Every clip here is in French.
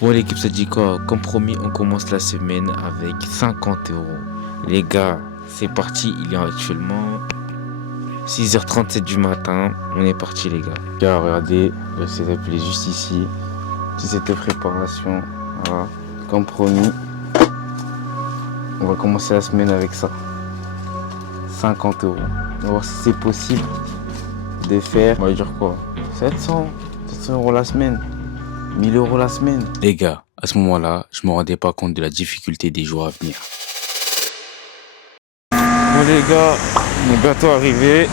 Bon l'équipe, ça dit quoi? Comme promis, on commence la semaine avec 50 euros. Les gars, c'est parti, il est actuellement 6h37 du matin. On est parti les gars. Gars, regardez, le setup il est juste ici. Petit setup préparation. Voilà. Comme promis, on va commencer la semaine avec ça. 50 euros. On va voir si c'est possible de faire, on va dire quoi, 700 euros la semaine, 1000 euros la semaine. Les gars, à ce moment-là, je me rendais pas compte de la difficulté des jours à venir. Bon les gars, mon gâteau arrivé.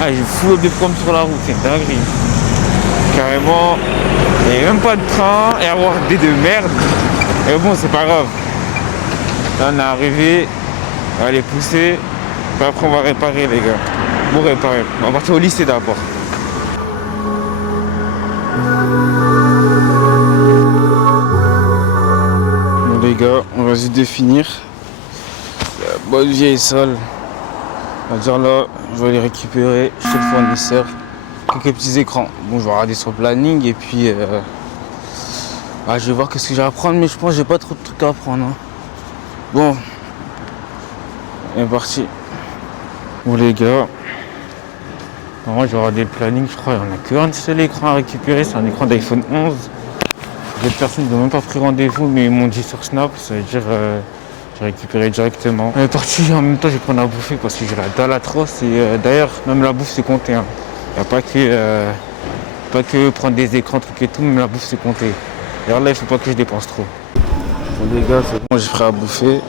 Ah, j'ai full de pommes sur la route, c'est une dinguerie. Carrément, il n'y a même pas de train et avoir des de merde. Mais bon, c'est pas grave. Là, on est arrivé, on va les pousser. Puis après, on va réparer les gars. Bon, réparer. On va partir au lycée d'abord. Bon les gars, on va juste de finir. La bonne vieille salle. On va dire là, je vais les récupérer chez le fournisseur. Quelques petits écrans. Bon, je vais regarder sur le planning et puis je vais voir qu'est-ce que j'ai à prendre, mais je pense que j'ai pas trop de trucs à prendre. Hein. Bon, on est parti. Bon les gars, moi je vais regarder le planning, je crois qu'il n'y en a qu'un seul écran à récupérer, c'est un écran d'iPhone 11. Les personnes n'ont même pas pris rendez-vous, mais ils m'ont dit sur Snap, ça veut dire j'ai récupéré directement. On est parti, en même temps je vais prendre à bouffer parce que j'ai la dalle atroce et d'ailleurs même la bouffe c'est compté. Hein. Il n'y a pas que prendre des écrans, trucs et tout, même la bouffe c'est compté. D'ailleurs là il faut pas que je dépense trop. Bon les gars, c'est bon, j'ai pris à bouffer.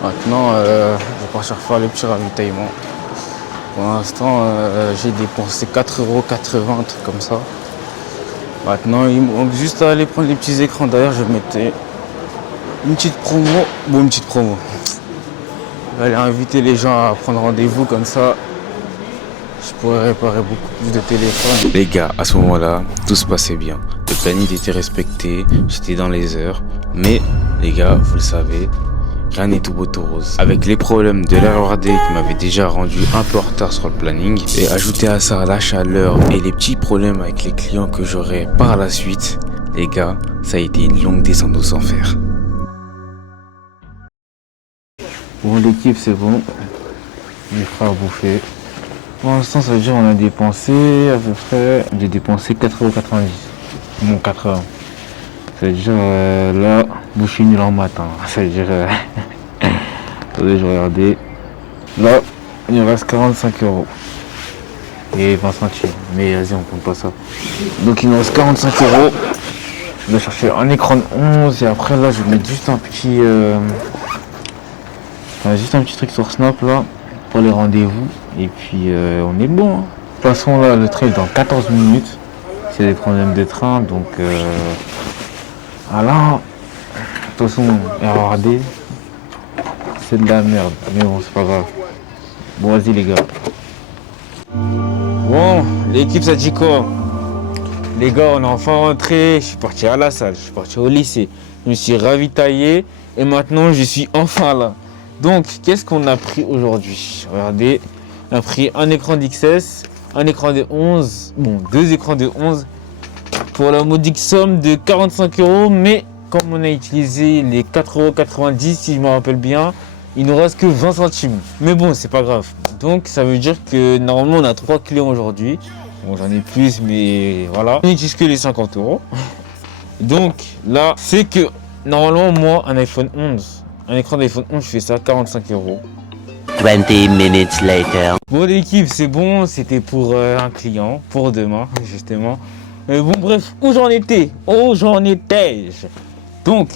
Maintenant je vais partir faire le petit ravitaillement. Pour l'instant j'ai dépensé 4,80 €, un truc comme ça. Maintenant il me manque juste à aller prendre les petits écrans. D'ailleurs je mettais une petite promo. Bon, une petite promo. Je vais aller inviter les gens à prendre rendez-vous comme ça. Je pourrais réparer beaucoup plus de téléphones. Les gars, à ce moment-là, tout se passait bien. Le planning était respecté, j'étais dans les heures. Mais, les gars, vous le savez, rien n'est tout beau tout rose. Avec les problèmes de l'RRD qui m'avaient déjà rendu un peu en retard sur le planning, et ajouter à ça la chaleur et les petits problèmes avec les clients que j'aurai par la suite, les gars, ça a été une longue descente aux enfers. Bon l'équipe c'est bon, j'ai fait à bouffer. Pour l'instant ça veut dire on a dépensé à peu près, j'ai dépensé 4,90 €. Bon 80. Ça veut dire là, boucher nul en matin. Ça veut dire, attendez je vais regarder. Là, il reste 45 € et 20 centimes. Mais vas-y on compte pas ça. Donc il me reste 45 €. Je vais chercher un écran de 11 et après là je vais mettre juste un petit... juste un petit truc sur Snap là pour les rendez-vous et puis on est bon. Hein. De toute façon là le train est dans 14 minutes. S'il y a des problèmes de train donc voilà. De toute façon RRD c'est de la merde mais bon c'est pas grave. Bon vas-y les gars. Bon l'équipe ça dit quoi? Les gars on est enfin rentré, je suis parti à la salle, je suis parti au lycée, je me suis ravitaillé et maintenant je suis enfin là. Donc, qu'est-ce qu'on a pris aujourd'hui? Regardez, on a pris un écran d'XS, un écran de 11, bon, deux écrans de 11 pour la modique somme de 45 €. Mais comme on a utilisé les 4,90 € si je me rappelle bien, il nous reste que 20 centimes. Mais bon, c'est pas grave. Donc, ça veut dire que normalement, on a 3 clients aujourd'hui. Bon, j'en ai plus, mais voilà. On n'utilise que les 50 €. Donc, là, c'est que normalement, moi, un iPhone 11. Un écran d'iPhone 11, je fais ça 45 €. 20 minutes later. Bon l'équipe, c'est bon, c'était pour un client, pour demain, justement. Mais bon bref, où j'en étais? Donc,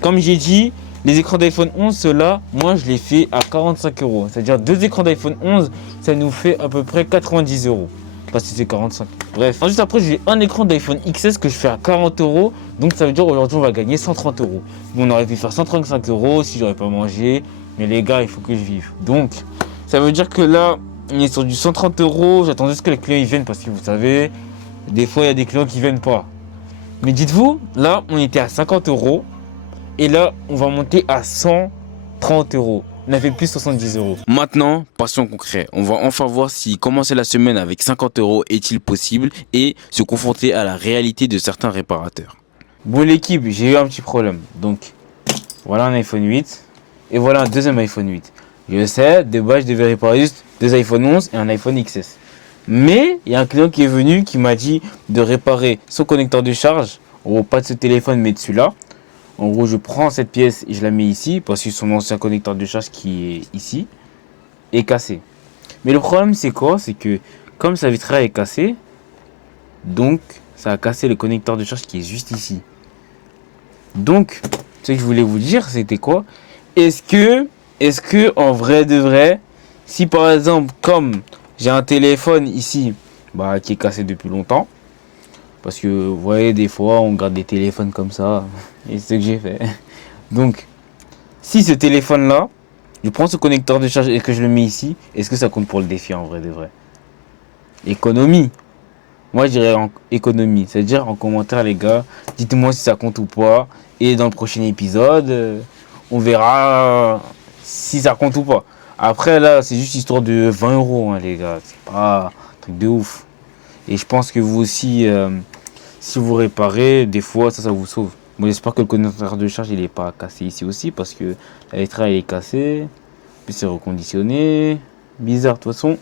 comme j'ai dit, les écrans d'iPhone 11, ceux-là, moi je les fais à 45 €. C'est-à-dire deux écrans d'iPhone 11, ça nous fait à peu près 90 €. Parce que c'est 45. Bref. Juste après, j'ai un écran d'iPhone XS que je fais à 40 €. Donc ça veut dire aujourd'hui, on va gagner 130 €. Bon, on aurait pu faire 135 € si j'aurais pas mangé. Mais les gars, il faut que je vive. Donc, ça veut dire que là, on est sur du 130 €. J'attends juste que les clients ils viennent parce que vous savez, des fois, il y a des clients qui viennent pas. Mais dites-vous, là, on était à 50 €. Et là, on va monter à 130 €. On a fait plus 70 €. Maintenant, passons au concret. On va enfin voir si commencer la semaine avec 50 € est-il possible et se confronter à la réalité de certains réparateurs. Bon l'équipe, j'ai eu un petit problème. Donc, voilà un iPhone 8. Et voilà un deuxième iPhone 8. Je sais, de base, je devais réparer juste deux iPhone 11 et un iPhone XS. Mais, il y a un client qui est venu qui m'a dit de réparer son connecteur de charge. En gros, pas de ce téléphone, mais de celui-là. En gros, je prends cette pièce et je la mets ici. Parce que son ancien connecteur de charge qui est ici est cassé. Mais le problème, c'est quoi? C'est que, comme sa vitraille est cassée, donc, ça a cassé le connecteur de charge qui est juste ici. Donc, ce que je voulais vous dire, c'était quoi? Est-ce que, en vrai de vrai, si par exemple, comme j'ai un téléphone ici, bah, qui est cassé depuis longtemps, parce que, vous voyez, des fois, on garde des téléphones comme ça, et c'est ce que j'ai fait. Donc, si ce téléphone-là, je prends ce connecteur de charge et que je le mets ici, est-ce que ça compte pour le défi en vrai de vrai? Économie. Moi, je dirais en économie. C'est-à-dire en commentaire, les gars, dites-moi si ça compte ou pas. Et dans le prochain épisode, on verra si ça compte ou pas. Après, là, c'est juste histoire de 20 euros, hein, les gars. C'est pas un truc de ouf. Et je pense que vous aussi, si vous réparez, des fois, ça vous sauve. Moi, j'espère que le connecteur de charge, il est pas cassé ici aussi. Parce que la vitraille est cassée. Puis c'est reconditionné. Bizarre, de toute façon.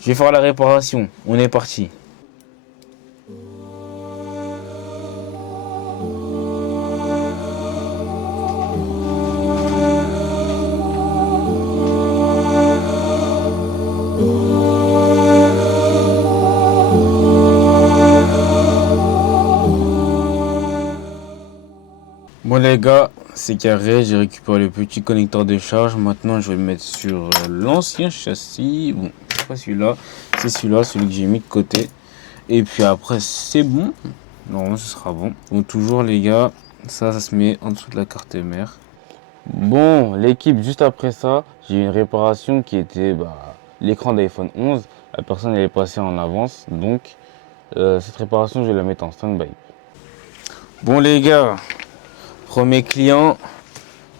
Je vais faire la réparation. On est parti. Bon les gars, c'est carré, j'ai récupéré le petit connecteur de charge. Maintenant je vais le mettre sur l'ancien châssis. Bon, c'est pas celui-là, c'est celui-là, celui que j'ai mis de côté. Et puis après c'est bon. Normalement ce sera bon. Donc toujours les gars, ça se met en dessous de la carte mère. Bon l'équipe, juste après ça, j'ai eu une réparation qui était l'écran d'iPhone 11. La personne elle est passée en avance. Donc cette réparation je vais la mettre en stand-by. Bon les gars, premier client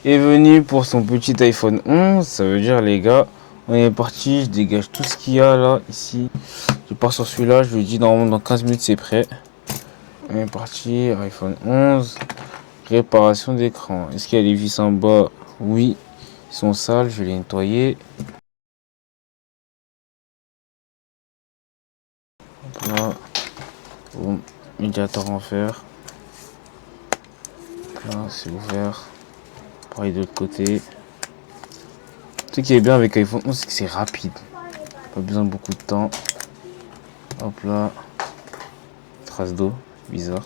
est venu pour son petit iPhone 11. Ça veut dire les gars, on est parti. Je dégage tout ce qu'il y a là, ici. Je pars sur celui-là. Je lui dis normalement dans 15 minutes c'est prêt. On est parti. iPhone 11. Réparation d'écran. Est-ce qu'il y a des vis en bas? Oui. Ils sont sales. Je vais les nettoyer. Hop là. Boum. Médiateur en fer. Là c'est ouvert. Pareil de l'autre côté. Ce qui est bien avec iPhone 11, c'est que c'est rapide. Pas besoin de beaucoup de temps. Hop là. Trace d'eau. Bizarre. De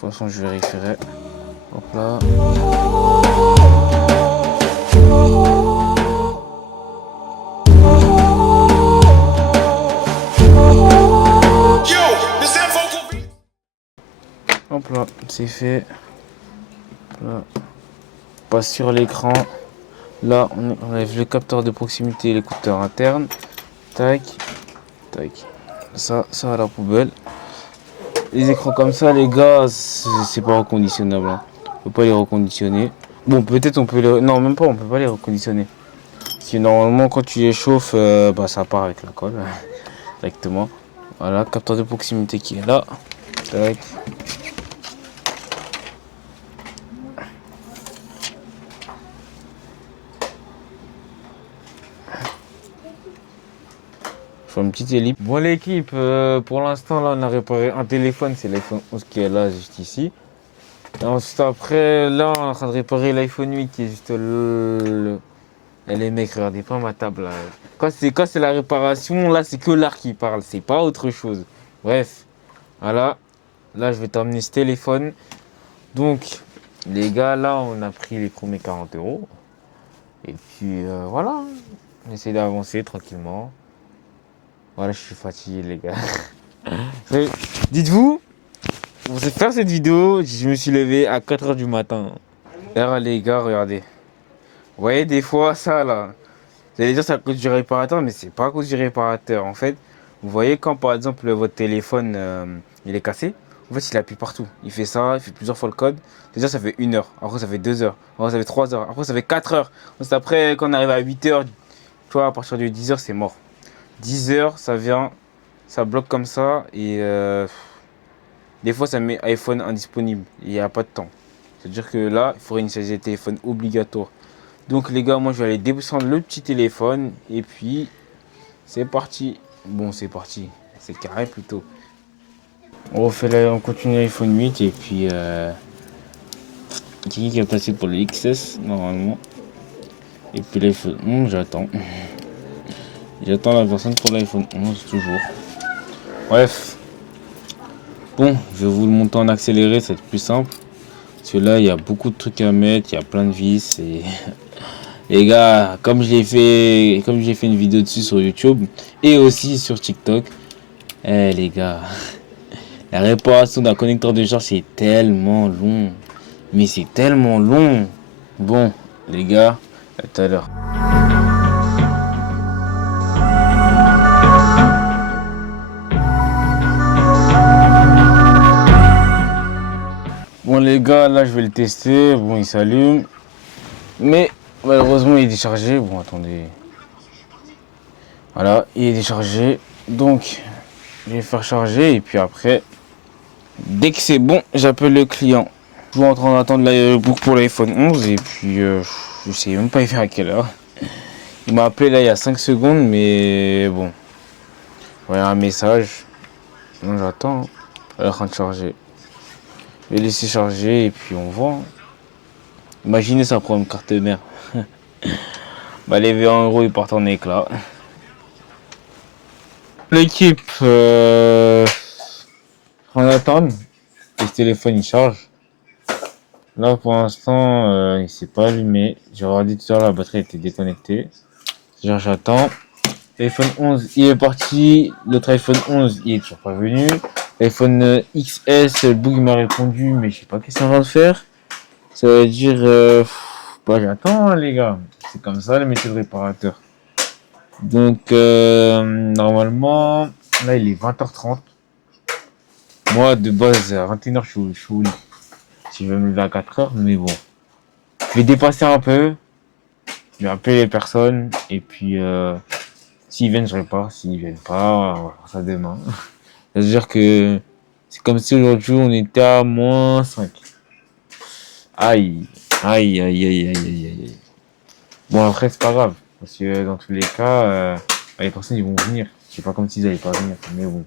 toute façon, je vérifierai. Hop là. Hop là, c'est fait. Hop là. On passe sur l'écran. Là, on enlève le capteur de proximité et l'écouteur interne. Tac. Tac. Ça à la poubelle. Les écrans comme ça, les gars, c'est pas reconditionnable. Hein. On peut pas les reconditionner. Bon, peut-être on peut les... Non, même pas, on peut pas les reconditionner. Parce que normalement, quand tu les chauffes, ça part avec la colle. Directement. Voilà, capteur de proximité qui est là. Tac. Je fais une petite ellipse. Bon l'équipe, pour l'instant là on a réparé un téléphone, c'est l'iPhone 11 qui est là juste ici. Et ensuite après là on est en train de réparer l'iPhone 8 qui est juste le... Et les mecs regardez pas ma table là. Quand c'est la réparation, là c'est que l'art qui parle, c'est pas autre chose. Bref, voilà. Là je vais t'emmener ce téléphone. Donc les gars là on a pris les premiers 40 euros. Et puis voilà, on essaie d'avancer tranquillement. Voilà, je suis fatigué, les gars. Dites-vous, pour faire cette vidéo, je me suis levé à 4h du matin. Alors, les gars, regardez. Vous voyez, des fois, ça, là. Vous allez dire c'est à cause du réparateur, mais c'est pas à cause du réparateur. En fait, vous voyez, quand par exemple, votre téléphone, il est cassé, en fait, il appuie partout. Il fait ça, il fait plusieurs fois le code. Déjà, ça fait 1 heure. Après, ça fait 2 heures. Après, ça fait 3 heures. Après, ça fait 4 heures. Ensuite, après, quand on arrive à 8 heures, tu vois, à partir de 10 heures, c'est mort. 10 heures, ça vient, ça bloque comme ça et des fois ça met iPhone indisponible. Il n'y a pas de temps. C'est-à-dire que là, il faudrait une charge de téléphone obligatoire. Donc les gars, moi je vais aller descendre le petit téléphone et puis c'est parti. Bon, c'est parti. C'est carré plutôt. On continue l'iPhone 8 et puis qui a passé pour le XS normalement. Et puis l'iPhone 11, j'attends. J'attends la personne pour l'iPhone 11 toujours. Bref. Bon, je vais vous le monter en accéléré, c'est plus simple. Parce que là, il y a beaucoup de trucs à mettre, il y a plein de vis. Et les gars, comme j'ai fait une vidéo dessus sur YouTube et aussi sur TikTok, les gars, la réparation d'un connecteur de charge, c'est tellement long. Mais c'est tellement long. Bon, les gars, à tout à l'heure. Bon les gars, là je vais le tester. Bon, il s'allume. Mais malheureusement il est déchargé. Bon, attendez. Voilà, il est déchargé. Donc, je vais faire charger et puis après, dès que c'est bon, j'appelle le client. Je suis en train d'attendre le book pour l'iPhone 11 et puis je sais même pas y faire à quelle heure. Il m'a appelé là il y a 5 secondes, mais bon. Voilà un message. Non, j'attends. Elle est en train de charger. Je vais laisser charger et puis on voit. Imaginez ça prend une carte mère. Bah les 20 € ils partent en éclat. L'équipe en attente. Le téléphone il charge. Là pour l'instant il s'est pas allumé. J'ai regardé tout à l'heure la batterie était déconnectée. Genre j'attends. L'iPhone 11 il est parti. L'autre iPhone 11 il est toujours pas venu. L'iPhone XS, le bug m'a répondu mais je sais pas qu'est-ce qu'on va faire. Ça veut dire bah j'attends hein, les gars. C'est comme ça le métier de réparateur. Donc normalement là il est 20h30. Moi de base à 21h je suis au lit. Si je vais me lever à 4h, mais bon. Je vais dépasser un peu. Je vais appeler les personnes. Et puis s'ils viennent, je répare. S'ils viennent pas, on va voir ça demain. C'est-à-dire que c'est comme si aujourd'hui on était à -5. Aïe. Aïe, aïe, aïe, aïe, aïe, aïe. Bon après c'est pas grave. Parce que dans tous les cas, les personnes ils vont venir. C'est pas comme s'ils allaient pas venir. Mais bon.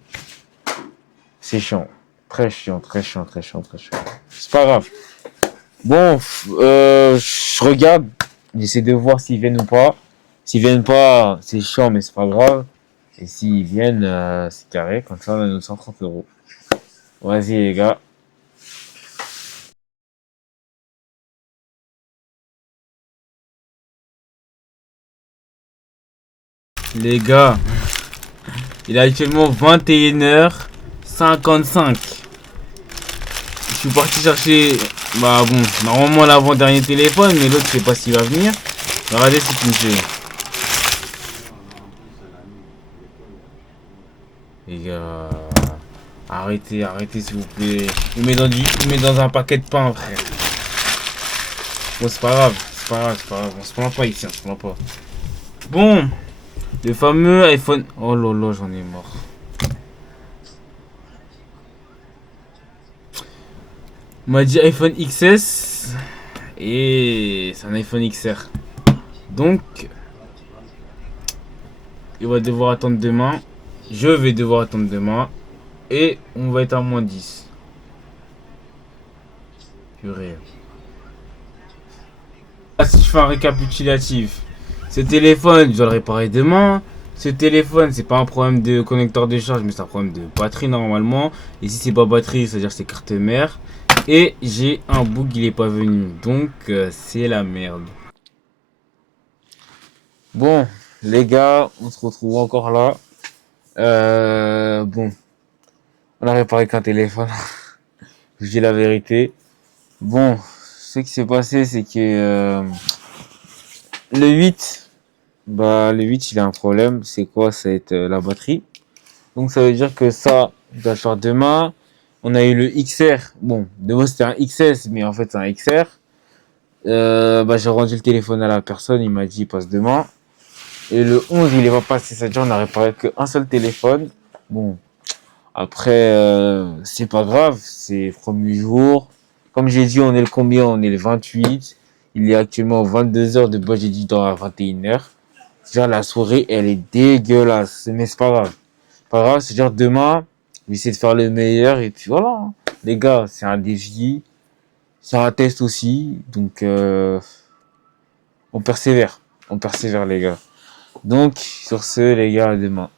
C'est chiant. Très chiant, très chiant, très chiant, très chiant. C'est pas grave. Bon, je regarde. J'essaie de voir s'ils viennent ou pas. S'ils viennent pas, c'est chiant, mais c'est pas grave. Et s'ils viennent, c'est carré. Comme ça, on a nos 130 €. Vas-y, les gars. Les gars, il est actuellement 21h55. Je suis parti chercher. Bah bon, normalement l'avant-dernier téléphone, mais l'autre, je sais pas s'il va venir. Regardez ce qu'il me fait. Les gars, arrêtez, arrêtez s'il vous plaît. Il met dans un paquet de pain, frère. Bon, c'est pas grave, c'est pas grave, c'est pas grave. On se plaint pas ici, on se plaint pas. Bon, le fameux iPhone. Oh là là, j'en ai marre. On m'a dit iPhone XS et c'est un iPhone XR. Donc, il va devoir attendre demain. Je vais devoir attendre demain. Et on va être à -10. Purée. Si je fais un récapitulatif, ce téléphone, je dois le réparer demain. Ce téléphone, c'est pas un problème de connecteur de charge, mais c'est un problème de batterie normalement. Et si c'est pas batterie, c'est-à-dire c'est carte mère. Et j'ai un bug, il est pas venu. Donc, c'est la merde. Bon, les gars, on se retrouve encore là. Bon, on a réparé qu'un téléphone. Je dis la vérité. Bon, ce qui s'est passé, c'est que le 8, le 8, il a un problème. C'est quoi? Ça va être la batterie. Donc, ça veut dire que ça, je dois le faire demain. On a eu le XR. Bon, de moi, c'était un XS, mais en fait, c'est un XR. J'ai rendu le téléphone à la personne. Il m'a dit, il passe demain. Et le 11, il est pas passé. C'est-à-dire, on a réparé qu'un seul téléphone. Bon, Après, c'est pas grave, c'est le premier jour. Comme j'ai dit, on est le combien? On est le 28. Il est actuellement 22 heures de base, j'ai dit dans la 21 heures. C'est-à-dire la soirée, elle est dégueulasse. Mais c'est pas grave. Pas grave, c'est-à-dire demain, je vais essayer de faire le meilleur. Et puis voilà, hein. Les gars, c'est un défi. C'est un test aussi. Donc, on persévère. On persévère, les gars. Donc, sur ce, les gars, à demain.